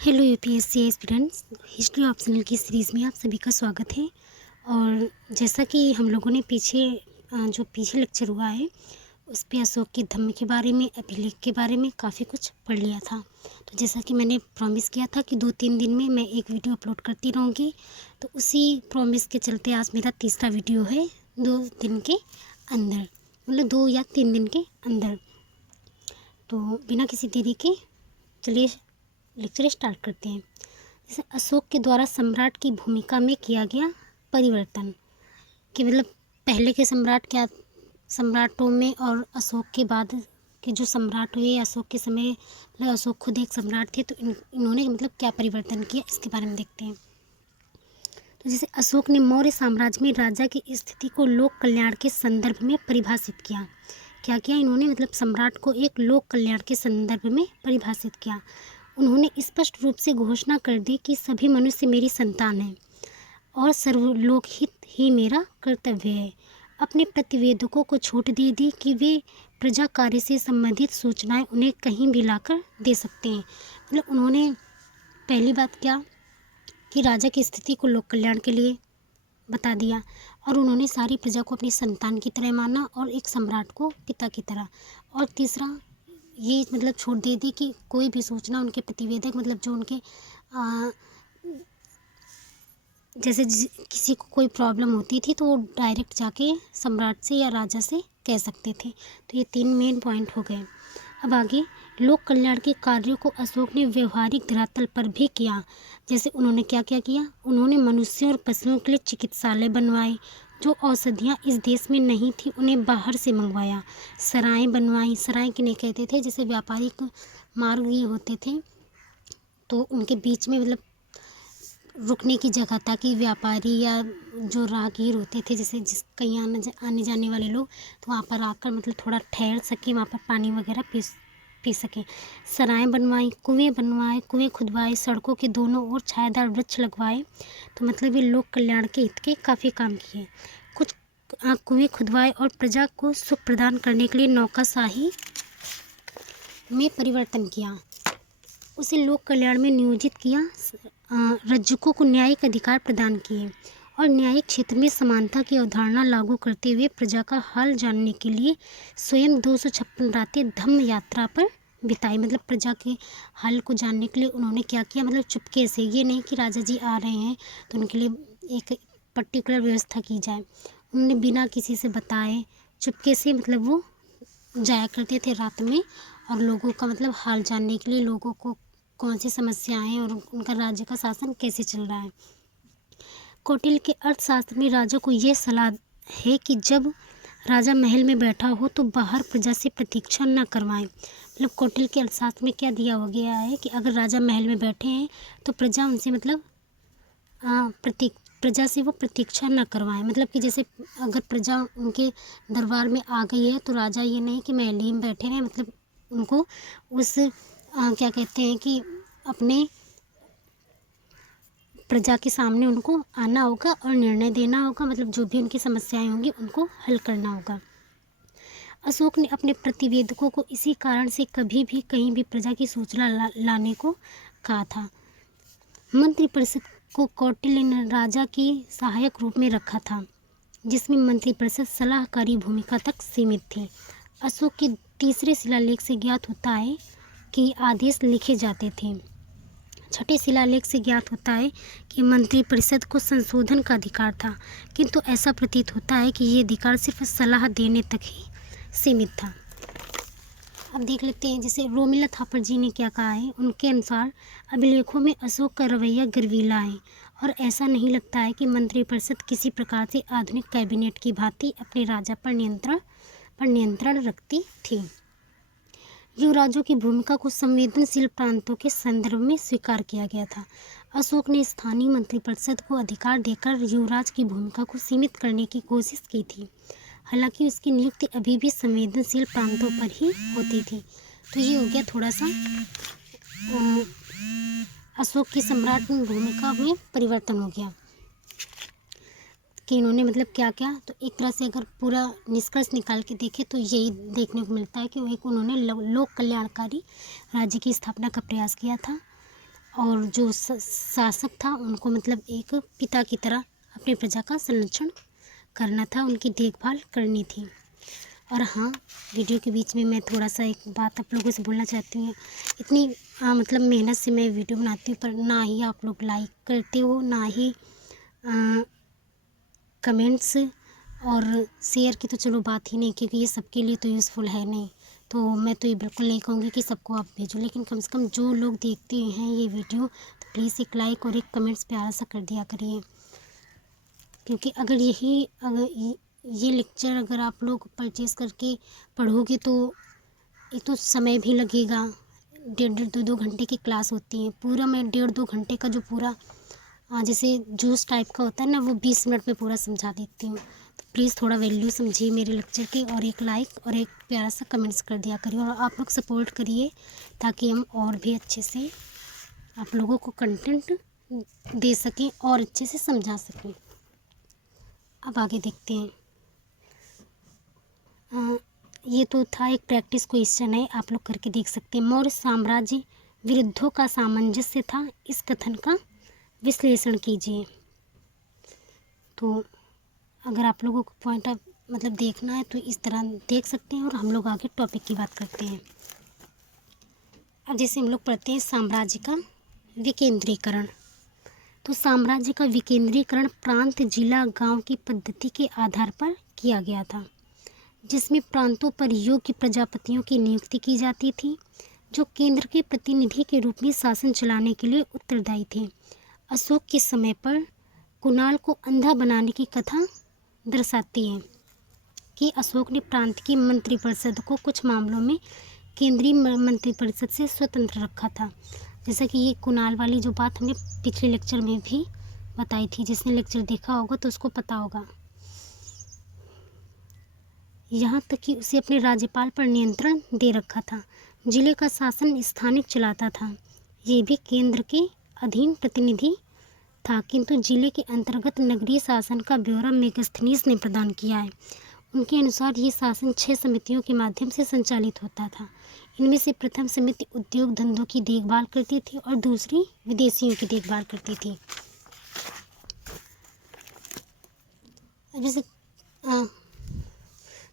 Hello UPSC aspirants, history optional की series में आप सभी का स्वागत है। और जैसा कि हम लोगों ने जो पीछे लेक्चर हुआ है उस पे अशोक के धम्म के बारे में, अभिलेख के बारे में काफ़ी कुछ पढ़ लिया था। तो जैसा कि मैंने प्रॉमिस किया था कि 2-3 दिन में मैं एक वीडियो अपलोड करती रहूँगी, तो उसी प्रॉमिस के चलते आज मेरा तीसरा वीडियो है 2 दिन के अंदर, मतलब 2 या 3 दिन के अंदर। तो बिना किसी देरी के चलिए लेक्चर स्टार्ट करते हैं। जैसे अशोक के द्वारा सम्राट की भूमिका में किया गया परिवर्तन, कि मतलब पहले के सम्राटों में और अशोक के बाद के जो सम्राट हुए, अशोक के समय मतलब अशोक खुद एक सम्राट थे, तो इन्होंने मतलब क्या परिवर्तन किया इसके बारे में देखते हैं। तो जैसे अशोक ने मौर्य साम्राज्य में राजा की स्थिति को लोक कल्याण के संदर्भ में परिभाषित किया। क्या किया इन्होंने, मतलब सम्राट को एक लोक कल्याण के संदर्भ में परिभाषित किया। उन्होंने स्पष्ट रूप से घोषणा कर दी कि सभी मनुष्य मेरी संतान हैं और सर्वलोकहित ही मेरा कर्तव्य है। अपने प्रतिवेदकों को छूट दे दी कि वे प्रजा कार्य से संबंधित सूचनाएं उन्हें कहीं भी लाकर दे सकते हैं। मतलब उन्होंने पहली बात क्या कि राजा की स्थिति को लोक कल्याण के लिए बता दिया, और उन्होंने सारी प्रजा को अपनी संतान की तरह माना और एक सम्राट को पिता की तरह। और तीसरा ये मतलब छूट दे दी कि कोई भी सूचना उनके प्रतिवेदक, मतलब जो उनके जैसे किसी को कोई प्रॉब्लम होती थी तो वो डायरेक्ट जाके सम्राट से या राजा से कह सकते थे। तो ये 3 मेन पॉइंट हो गए। अब आगे लोक कल्याण के कार्यों को अशोक ने व्यवहारिक धरातल पर भी किया। जैसे उन्होंने क्या क्या किया, उन्होंने मनुष्यों और पशुओं के लिए चिकित्सालय बनवाए। जो औषधियाँ इस देश में नहीं थी उन्हें बाहर से मंगवाया। सराएं बनवाई। सराएं किन्हें कहते थे, जैसे व्यापारिक मार्ग ये होते थे तो उनके बीच में मतलब रुकने की जगह, ताकि व्यापारी या जो राहगीर होते थे, जैसे कहीं आने जाने वाले लोग, तो वहाँ पर आकर मतलब थोड़ा ठहर सके, वहाँ पर पानी वगैरह पी सके। सराएं बनवाई, कुएं खुदवाए, सड़कों के दोनों ओर छायादार वृक्ष लगवाए। तो मतलब ये लोक कल्याण के हित के काफ़ी काम किए। कुछ कुएं खुदवाए और प्रजा को सुख प्रदान करने के लिए नौकाशाही में परिवर्तन किया। उसे लोक कल्याण में नियोजित किया। रज्जुकों को न्यायिक अधिकार प्रदान किए और न्यायिक क्षेत्र में समानता की अवधारणा लागू करते हुए प्रजा का हाल जानने के लिए स्वयं 256 रातें धम्म यात्रा पर बिताई। मतलब प्रजा के हाल को जानने के लिए उन्होंने क्या किया, मतलब चुपके से, ये नहीं कि राजा जी आ रहे हैं तो उनके लिए एक पर्टिकुलर व्यवस्था की जाए। उन्होंने बिना किसी से बताए चुपके से मतलब वो जाया करते थे रात में, और लोगों का मतलब हाल जानने के लिए, लोगों को कौन सी समस्याएं हैं और उनका राज्य का शासन कैसे चल रहा है। कौटिल्य के अर्थशास्त्र में राजा को यह सलाह है कि जब राजा महल में बैठा हो तो बाहर प्रजा से प्रतीक्षा न करवाएं। मतलब कौटिल्य के अर्थशास्त्र में क्या दिया हो गया है कि अगर राजा महल में बैठे हैं तो प्रजा उनसे मतलब प्रजा से वो प्रतीक्षा न करवाएं। मतलब कि जैसे अगर प्रजा उनके दरबार में आ गई है तो राजा ये नहीं कि महल ही में बैठे रहें, मतलब उनको उस क्या कहते हैं कि अपने प्रजा के सामने उनको आना होगा और निर्णय देना होगा। मतलब जो भी उनकी समस्याएं होंगी उनको हल करना होगा। अशोक ने अपने प्रतिवेदकों को इसी कारण से कभी भी कहीं भी प्रजा की सूचना लाने को कहा था। मंत्रिपरिषद को कौटिल्य ने राजा की सहायक रूप में रखा था, जिसमें मंत्रिपरिषद सलाहकारी भूमिका तक सीमित थी। अशोक के तीसरे शिलालेख से ज्ञात होता है कि आदेश लिखे जाते थे। छठे शिलालेख से ज्ञात होता है कि मंत्रिपरिषद को संशोधन का अधिकार था, किंतु ऐसा प्रतीत होता है कि ये अधिकार सिर्फ सलाह देने तक ही सीमित था। अब देख लेते हैं जैसे रोमिला थापर जी ने क्या कहा है। उनके अनुसार अभिलेखों में अशोक का रवैया गर्वीला है और ऐसा नहीं लगता है कि मंत्रिपरिषद किसी प्रकार से आधुनिक कैबिनेट की भांति अपने राजा पर नियंत्रण रखती थी। युवराजों की भूमिका को संवेदनशील प्रांतों के संदर्भ में स्वीकार किया गया था। अशोक ने स्थानीय मंत्रिपरिषद को अधिकार देकर युवराज की भूमिका को सीमित करने की कोशिश की थी। हालांकि उसकी नियुक्ति अभी भी संवेदनशील प्रांतों पर ही होती थी। तो ये हो गया थोड़ा सा अशोक की सम्राट भूमिका में परिवर्तन हो गया कि इन्होंने मतलब क्या क्या। तो एक तरह से अगर पूरा निष्कर्ष निकाल के देखें तो यही देखने को मिलता है कि उन्होंने लोक कल्याणकारी राज्य की स्थापना का प्रयास किया था। और जो शासक था उनको मतलब एक पिता की तरह अपनी प्रजा का संरक्षण करना था, उनकी देखभाल करनी थी। और हाँ, वीडियो के बीच में मैं थोड़ा सा एक बात आप लोगों से बोलना चाहती हूँ। इतनी मतलब मेहनत से मैं वीडियो बनाती हूँ, पर ना ही आप लोग लाइक करते हो, ना ही कमेंट्स और शेयर की तो चलो बात ही नहीं, क्योंकि ये सबके लिए तो यूज़फुल है नहीं। तो मैं तो ये बिल्कुल नहीं कहूँगी कि सबको आप भेजो, लेकिन कम से कम जो लोग देखते हैं ये वीडियो तो प्लीज़ एक लाइक और एक कमेंट्स प्यारा सा कर दिया करिए। क्योंकि अगर ये लेक्चर अगर आप लोग परचेज़ करके पढ़ोगे तो एक तो समय भी लगेगा, 1.5-2 घंटे की क्लास होती है। पूरा मैं 1.5-2 घंटे का जो पूरा जैसे जूस टाइप का होता है ना, वो 20 मिनट में पूरा समझा देती हूँ। तो प्लीज़ थोड़ा वैल्यू समझिए मेरे लेक्चर की, और एक लाइक और एक प्यारा सा कमेंट्स कर दिया करिए, और आप लोग सपोर्ट करिए ताकि हम और भी अच्छे से आप लोगों को कंटेंट दे सकें और अच्छे से समझा सकें। अब आगे देखते हैं। ये तो था एक प्रैक्टिस क्वेश्चन है, आप लोग करके देख सकते हैं। मौर्य साम्राज्य विरुद्धों का सामंजस्य था, इस कथन का विश्लेषण कीजिए। तो अगर आप लोगों को पॉइंट ऑफ मतलब देखना है तो इस तरह देख सकते हैं, और हम लोग आगे टॉपिक की बात करते हैं। अब जैसे हम लोग पढ़ते हैं साम्राज्य का विकेंद्रीकरण। तो साम्राज्य का विकेंद्रीकरण प्रांत, जिला, गांव की पद्धति के आधार पर किया गया था, जिसमें प्रांतों पर योग्य प्रजापतियों की नियुक्ति की जाती थी, जो केंद्र के प्रतिनिधि के रूप में शासन चलाने के लिए उत्तरदायी थे। अशोक के समय पर कुणाल को अंधा बनाने की कथा दर्शाती है कि अशोक ने प्रांत की मंत्रिपरिषद को कुछ मामलों में केंद्रीय मंत्रिपरिषद से स्वतंत्र रखा था। जैसा कि ये कुणाल वाली जो बात हमने पिछले लेक्चर में भी बताई थी, जिसने लेक्चर देखा होगा तो उसको पता होगा। यहाँ तक कि उसे अपने राज्यपाल पर नियंत्रण दे रखा था। जिले का शासन स्थानिक चलाता था, ये भी केंद्र के अधीन प्रतिनिधि था, किंतु जिले के अंतर्गत नगरीय शासन का ब्यौरा मेगास्थनीज ने प्रदान किया है। उनके अनुसार ये शासन 6 समितियों के माध्यम से संचालित होता था। इनमें से प्रथम समिति उद्योग धंधों की देखभाल करती थी और दूसरी विदेशियों की देखभाल करती थी। जैसे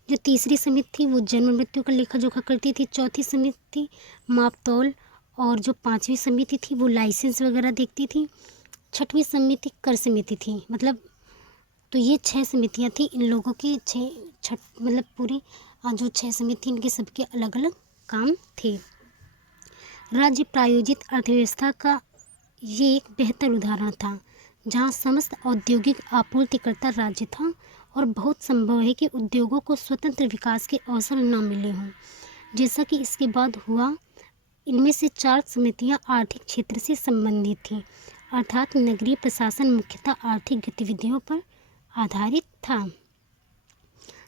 जो तीसरी समिति थी वो जन्म मृत्यु का लेखा जोखा करती थी। चौथी समिति थी मापतौल, और जो 5वीं समिति थी वो लाइसेंस वगैरह देखती थी। 6वीं समिति कर समिति थी। मतलब तो ये 6 समितियाँ थी। इन लोगों की मतलब पूरी जो 6 समिति इनके सबके अलग अलग काम थे। राज्य प्रायोजित अर्थव्यवस्था का ये एक बेहतर उदाहरण था, जहाँ समस्त औद्योगिक आपूर्तिकर्ता राज्य था, और बहुत संभव है कि उद्योगों को स्वतंत्र विकास के अवसर न मिले हों, जैसा कि इसके बाद हुआ। इनमें से 4 समितियाँ आर्थिक क्षेत्र से संबंधित थीं, अर्थात नगरीय प्रशासन मुख्यतः आर्थिक गतिविधियों पर आधारित था।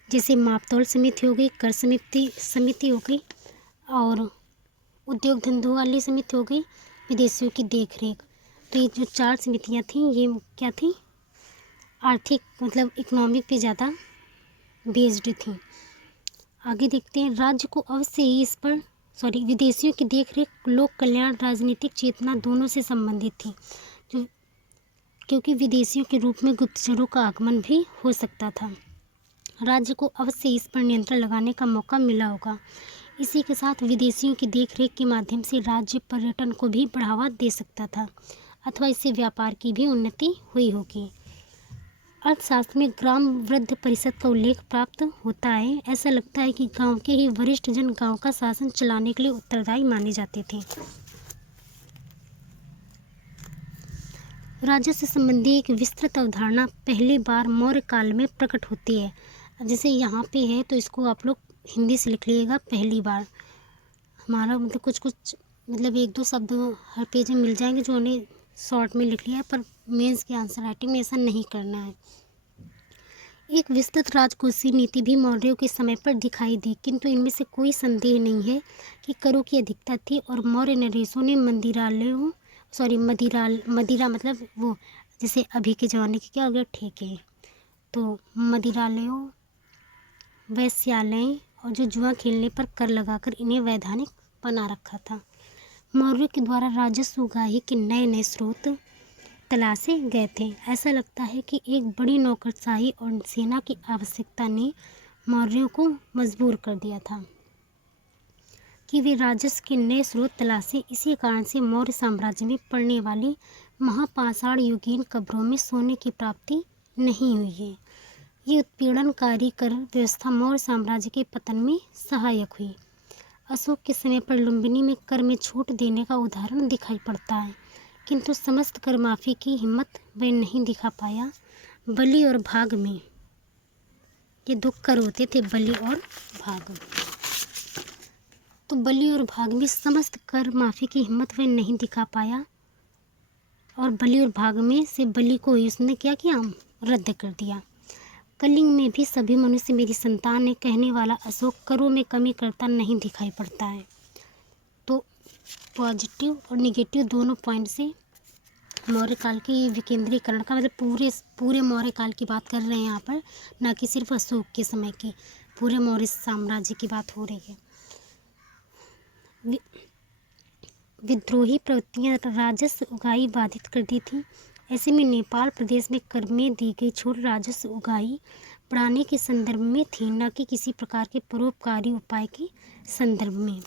जैसे मापतौल समिति हो गई, कर समिति हो गई, और उद्योग धंधों वाली समिति हो गई, विदेशियों की देखरेख। तो ये जो 4 समितियाँ थीं ये क्या थी, आर्थिक मतलब इकोनॉमिक पे ज़्यादा बेस्ड थी। आगे देखते हैं। राज्य को अवश्य ही इस पर विदेशियों की देखरेख लोक कल्याण राजनीतिक चेतना दोनों से संबंधित थी, जो क्योंकि विदेशियों के रूप में गुप्तचरों का आगमन भी हो सकता था। राज्य को अवश्य इस पर नियंत्रण लगाने का मौका मिला होगा। इसी के साथ विदेशियों की देखरेख के माध्यम से राज्य पर्यटन को भी बढ़ावा दे सकता था, अथवा इससे व्यापार की भी उन्नति हुई होगी। अर्थशास्त्र में ग्राम वृद्ध परिषद का उल्लेख प्राप्त होता है। ऐसा लगता है कि गांव के ही वरिष्ठ जन गांव का शासन चलाने के लिए उत्तरदायी माने जाते थे। राज्य से संबंधी एक विस्तृत अवधारणा पहली बार मौर्य काल में प्रकट होती है। जैसे यहाँ पे है तो इसको आप लोग हिंदी से लिख लीजिएगा। पहली बार हमारा मतलब कुछ मतलब 1-2 शब्द हर पेज में मिल जाएंगे जो उन्हें शॉर्ट में लिख लिया है, पर मेंस की आंसर राइटिंग में ऐसा नहीं करना है। एक विस्तृत राजकोषीय नीति भी मौर्यों के समय पर दिखाई दी, किंतु इनमें से कोई संदेह नहीं है कि करों की अधिकता थी, और मौर्य नरेशों ने मदिरा मतलब वो जैसे अभी के ज़माने के क्या हो गया ठेके, तो मदिरालयों, वैश्यालय और जो जुआ खेलने पर कर लगाकर इन्हें वैधानिक बना रखा था। मौर्यों के द्वारा राजस्व उगाही के नए नए स्रोत तलाशे गए थे। ऐसा लगता है कि एक बड़ी नौकरशाही और सेना की आवश्यकता ने मौर्यों को मजबूर कर दिया था कि वे राजस्व के नए स्रोत तलाशे। इसी कारण से मौर्य साम्राज्य में पड़ने वाली महापाषाण युगीन कब्रों में सोने की प्राप्ति नहीं हुई है। ये उत्पीड़नकारी कर व्यवस्था मौर्य साम्राज्य के पतन में सहायक हुई। अशोक के समय पर लुम्बिनी में कर में छूट देने का उदाहरण दिखाई पड़ता है, किंतु समस्त कर माफी की हिम्मत वह नहीं दिखा पाया। बलि और भाग में ये दो कर होते थे, बलि और भाग। तो बलि और भाग में समस्त कर माफी की हिम्मत वह नहीं दिखा पाया और बलि और भाग में से बलि को ही उसने क्या किया, रद्द कर दिया। कलिंग में भी सभी मनुष्य मेरी संतान है कहने वाला अशोक करों में कमी करता नहीं दिखाई पड़ता है। तो पॉजिटिव और निगेटिव दोनों पॉइंट से मौर्य काल की विकेंद्रीकरण का मतलब पूरे मौर्य काल की बात कर रहे हैं यहाँ पर, ना कि सिर्फ अशोक के समय की। पूरे मौर्य साम्राज्य की बात हो रही है। विद्रोही प्रवृत्तियां राजस्व उगाही बाधित करती थी। ऐसे में नेपाल प्रदेश में कर में दी गई छूट राजस्व उगाही बढ़ाने के संदर्भ में थी, न कि किसी प्रकार के परोपकारी उपाय के संदर्भ में।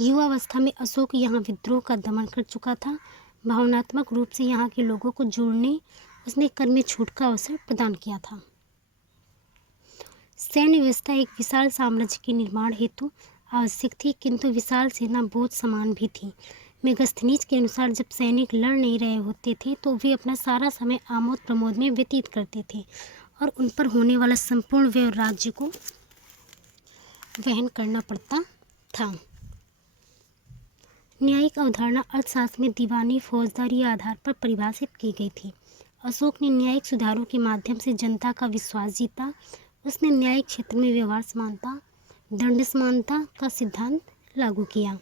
युवावस्था में अशोक यहाँ विद्रोह का दमन कर चुका था। भावनात्मक रूप से यहाँ के लोगों को जोड़ने उसने कर में छूट का अवसर प्रदान किया था। सैन्य व्यवस्था एक विशाल साम्राज्य के निर्माण हेतु आवश्यक थी, किंतु विशाल सेना बोझ समान भी थी। मेगस्थनीज के अनुसार जब सैनिक लड़ नहीं रहे होते थे तो वे अपना सारा समय आमोद प्रमोद में व्यतीत करते थे और उन पर होने वाला संपूर्ण व्यय राज्य को वहन करना पड़ता था। न्यायिक अवधारणा अर्थशास्त्र में दीवानी फौजदारी आधार पर परिभाषित की गई थी। अशोक ने न्यायिक सुधारों के माध्यम से जनता का विश्वास जीता। उसने न्यायिक क्षेत्र में व्यवहार समानता, दंड समानता का सिद्धांत लागू किया।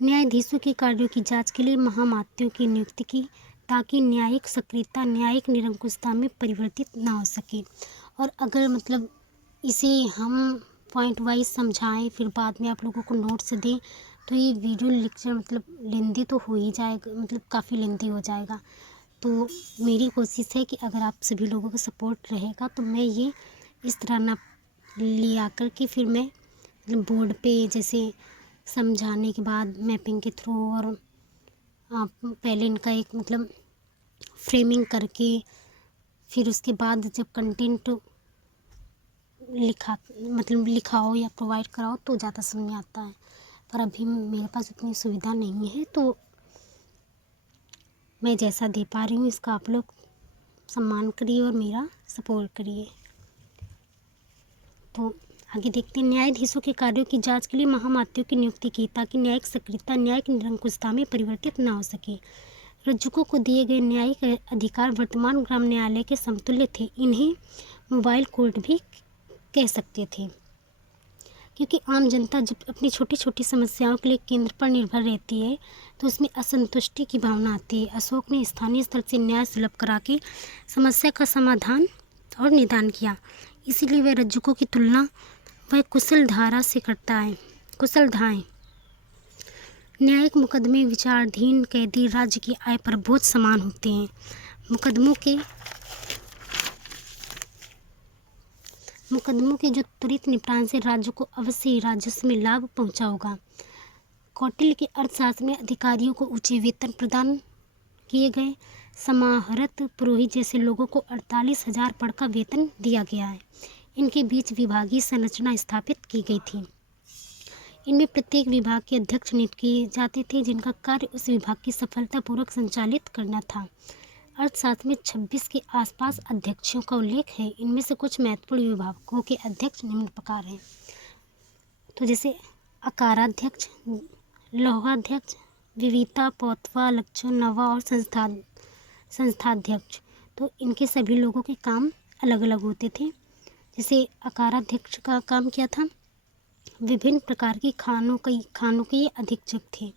न्यायाधीशों के कार्यों की जांच के लिए महामात्यों की नियुक्ति की, ताकि न्यायिक सक्रियता न्यायिक निरंकुशता में परिवर्तित ना हो सके। और अगर मतलब इसे हम पॉइंट वाइज समझाएं फिर बाद में आप लोगों को नोट्स दें तो ये वीडियो लेक्चर मतलब लेंदी तो हो ही जाएगा, मतलब काफ़ी लेंदी हो जाएगा। तो मेरी कोशिश है कि अगर आप सभी लोगों का सपोर्ट रहेगा तो मैं ये इस तरह ना ले आकर के फिर मैं बोर्ड पे जैसे समझाने के बाद मैपिंग के थ्रू और आप पहले इनका एक मतलब फ्रेमिंग करके फिर उसके बाद जब कंटेंट लिखाओ या प्रोवाइड कराओ तो ज़्यादा समझ में आता है। पर अभी मेरे पास उतनी सुविधा नहीं है, तो मैं जैसा दे पा रही हूँ इसका आप लोग सम्मान करिए और मेरा सपोर्ट करिए। तो आगे देखते हैं। न्यायाधीशों के कार्यों की जांच के लिए महामात्यों की नियुक्ति की, ताकि न्यायिक सक्रियता न्यायिक निरंकुशता में परिवर्तित न हो सके। रज्जुकों को दिए गए न्यायिक अधिकार वर्तमान ग्राम न्यायालय के समतुल्य थे। इन्हें मोबाइल कोर्ट भी कह सकते थे, क्योंकि आम जनता जब अपनी छोटी छोटी समस्याओं के लिए केंद्र पर निर्भर रहती है तो उसमें असंतुष्टि की भावना आती है। अशोक ने स्थानीय स्तर से न्याय सुलभ करा के समस्या का समाधान और निदान किया। इसीलिए वह रज्जुकों की तुलना वह कुशलधारा से करता है। कुशलधाएं न्यायिक मुकदमे विचाराधीन कैदी राज्य की आय पर बोझ समान होते हैं। मुकदमों के जो त्वरित निपटान से राज्य को अवश्य ही राजस्व में लाभ पहुंचा होगा। कौटिल्य के अर्थशास्त्र में अधिकारियों को ऊंचे वेतन प्रदान किए गए। समाहर्त पुरोहित जैसे लोगों को 48,000 पड़ का वेतन दिया गया है। इनके बीच विभागीय संरचना स्थापित की गई थी। इनमें प्रत्येक विभाग के अध्यक्ष नियुक्त किए जाते थे, जिनका कार्य उस विभाग की सफलतापूर्वक संचालित करना था। अर्थशास्त्र में 26 के आसपास अध्यक्षों का उल्लेख है। इनमें से कुछ महत्वपूर्ण विभागों के अध्यक्ष निम्न प्रकार हैं। तो जैसे अकाराध्यक्ष, लौहाध्यक्ष, विविता, पौतवा, लक्षण, नवा और संस्थाध्यक्ष। तो इनके सभी लोगों के काम अलग अलग होते थे। जैसे अकाराध्यक्ष का काम क्या था, विभिन्न प्रकार की खानों के ये अधीक्षक थे।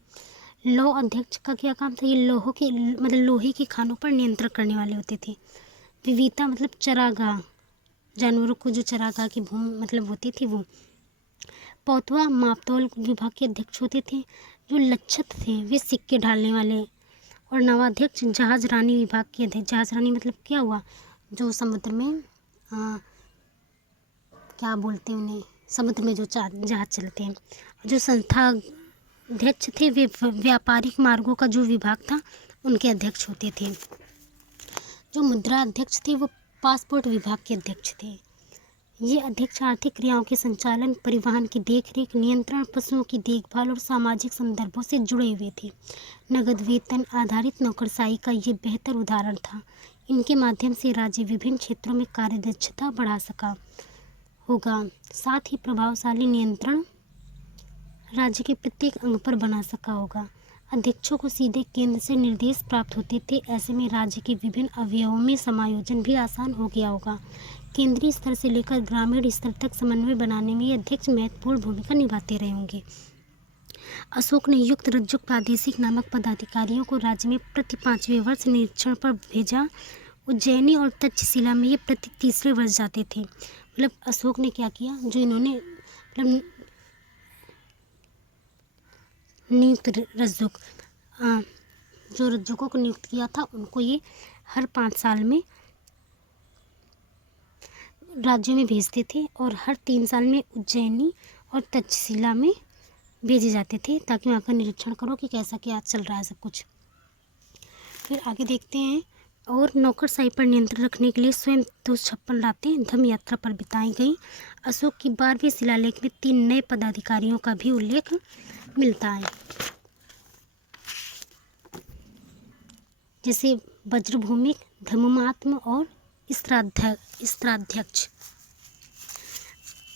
लौ अध्यक्ष का क्या काम था, ये लोहे के खानों पर नियंत्रण करने वाले होते थे। विविता मतलब चरागाह, जानवरों को जो चरागाह की भूमि मतलब होती थी वो। पौतवा मापतौल विभाग के अध्यक्ष होते थे। जो लक्षत थे वे सिक्के ढालने वाले, और नवाध्यक्ष जहाज रानी विभाग के अध्यक्ष। जहाज रानी मतलब क्या हुआ, जो समुद्र में क्या बोलते हैं उन्हें, समुद्र में जो जहाज चलते हैं। जो संस्था अध्यक्ष थे वे व्यापारिक मार्गों का जो विभाग था उनके अध्यक्ष होते थे। जो मुद्रा अध्यक्ष थे वो पासपोर्ट विभाग के अध्यक्ष थे। ये अध्यक्ष आर्थिक क्रियाओं के संचालन, परिवहन की देखरेख, नियंत्रण, पशुओं की देखभाल और सामाजिक संदर्भों से जुड़े हुए थे। नगद वेतन आधारित नौकरशाही का ये बेहतर उदाहरण था। इनके माध्यम से राज्य विभिन्न क्षेत्रों में कार्यदक्षता बढ़ा सका होगा, साथ ही प्रभावशाली नियंत्रण राज्य के प्रत्येक अंग पर बना सका होगा। अध्यक्षों को सीधे केंद्र से निर्देश प्राप्त होते थे। ऐसे में राज्य के विभिन्न अवयवों में समायोजन भी आसान हो गया होगा। केंद्रीय स्तर से लेकर ग्रामीण स्तर तक समन्वय बनाने में ये अध्यक्ष महत्वपूर्ण भूमिका निभाते रहे होंगे। अशोक ने युक्त रज्जुक प्रादेशिक नामक पदाधिकारियों को राज्य में प्रति 5वें वर्ष निरीक्षण पर भेजा। उज्जैनी और तक्षशिला में ये प्रति 3रे वर्ष जाते थे। मतलब अशोक ने क्या किया, जो इन्होंने मतलब नियुक्त रज्जुक जो रज्जुकों को नियुक्त किया था उनको ये हर 5 साल में राज्यों में भेजते थे, और हर 3 साल में उज्जैनी और तक्षशिला में भेजे जाते थे, ताकि वहाँ का निरीक्षण करो कि कैसा क्या चल रहा है सब कुछ। फिर आगे देखते हैं। और नौकरशाही पर नियंत्रण रखने के लिए स्वयं 256 रातें धम्म यात्रा पर बिताई गई। अशोक की 12वें शिलालेख में 3 नए पदाधिकारियों का भी उल्लेख मिलता है, जैसे वज्रभूमिक, धम्मात्म और स्त्राध्यक्ष।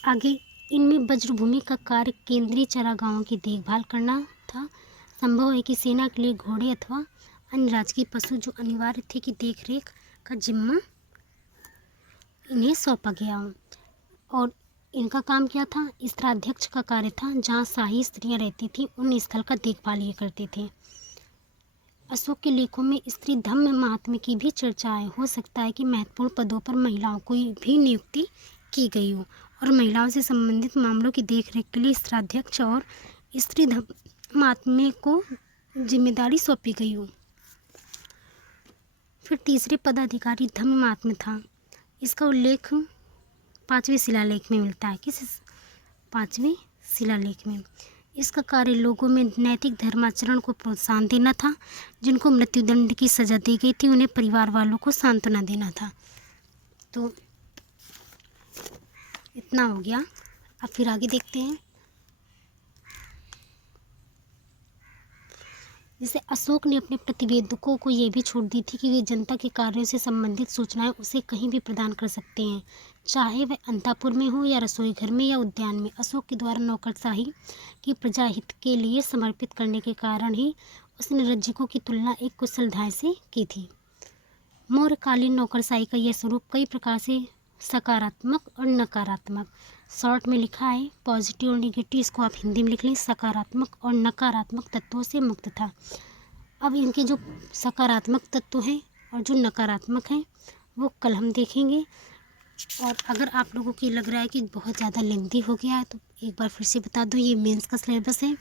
आगे इनमें वज्रभूमिक का कार्य केंद्रीय चारागाहों की देखभाल करना था। संभव है कि सेना के लिए घोड़े अथवा अन्य राजकीय पशु जो अनिवार्य थे कि देखरेख का जिम्मा इन्हें सौंपा गया हो। और इनका काम क्या था, स्त्राध्यक्ष का कार्य था जहाँ शाही स्त्रियाँ रहती थी उन स्थल का देखभाल ये करते थे। अशोक के लेखों में स्त्री धम्म महात्म्य की भी चर्चा है। हो सकता है कि महत्वपूर्ण पदों पर महिलाओं को भी नियुक्ति की गई हो और महिलाओं से संबंधित मामलों की देखरेख के लिए स्त्राध्यक्ष और स्त्री धम्म महात्म्य को जिम्मेदारी सौंपी गई हो। फिर तीसरे पदाधिकारी धम्म महात्म्य था। इसका उल्लेख 5वें शिलालेख में मिलता है। किस 5वें शिलालेख में? इसका कार्य लोगों में नैतिक धर्माचरण को प्रोत्साहन देना था। जिनको मृत्युदंड की सजा दी गई थी उन्हें परिवार वालों को सांत्वना देना था। तो इतना हो गया। अब फिर आगे देखते हैं। जैसे अशोक ने अपने प्रतिवेदकों को ये भी छूट दी थी कि वे जनता के कार्यों से संबंधित सूचनाएं उसे कहीं भी प्रदान कर सकते हैं, चाहे वह अंतापुर में हो या रसोई घर में या उद्यान में। अशोक के द्वारा नौकरशाही की प्रजाहित के लिए समर्पित करने के कारण ही उसने रज्जुकों की तुलना एक कुशल ढाई से की थी। मौर्यकालीन नौकरशाही का यह स्वरूप कई प्रकार से सकारात्मक और नकारात्मक, शॉर्ट में लिखा है पॉजिटिव और नेगेटिव, इसको आप हिंदी में लिख लें, सकारात्मक और नकारात्मक तत्वों से मुक्त था। अब इनके जो सकारात्मक तत्व हैं और जो नकारात्मक हैं वो कल हम देखेंगे। और अगर आप लोगों को लग रहा है कि बहुत ज़्यादा लेंथी हो गया है तो एक बार फिर से बता दो, ये मेंस का सिलेबस है,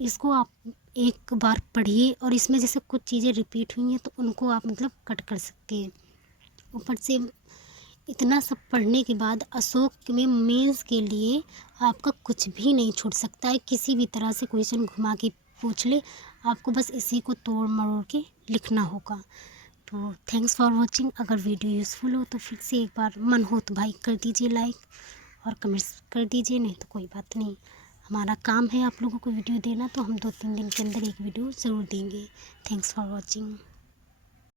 इसको आप एक बार पढ़िए और इसमें जैसे कुछ चीज़ें रिपीट हुई हैं तो उनको आप मतलब कट कर सकते हैं। ऊपर से इतना सब पढ़ने के बाद अशोक में मेंस के लिए आपका कुछ भी नहीं छूट सकता है। किसी भी तरह से क्वेश्चन घुमा के पूछ ले, आपको बस इसी को तोड़ मरोड़ के लिखना होगा। तो थैंक्स फॉर वॉचिंग। अगर वीडियो यूज़फुल हो तो फिर से एक बार मन हो तो भाई कर दीजिए लाइक और कमेंट्स कर दीजिए, नहीं तो कोई बात नहीं। हमारा काम है आप लोगों को वीडियो देना, तो हम 2-3 दिन के अंदर एक वीडियो ज़रूर देंगे। Thanks for watching.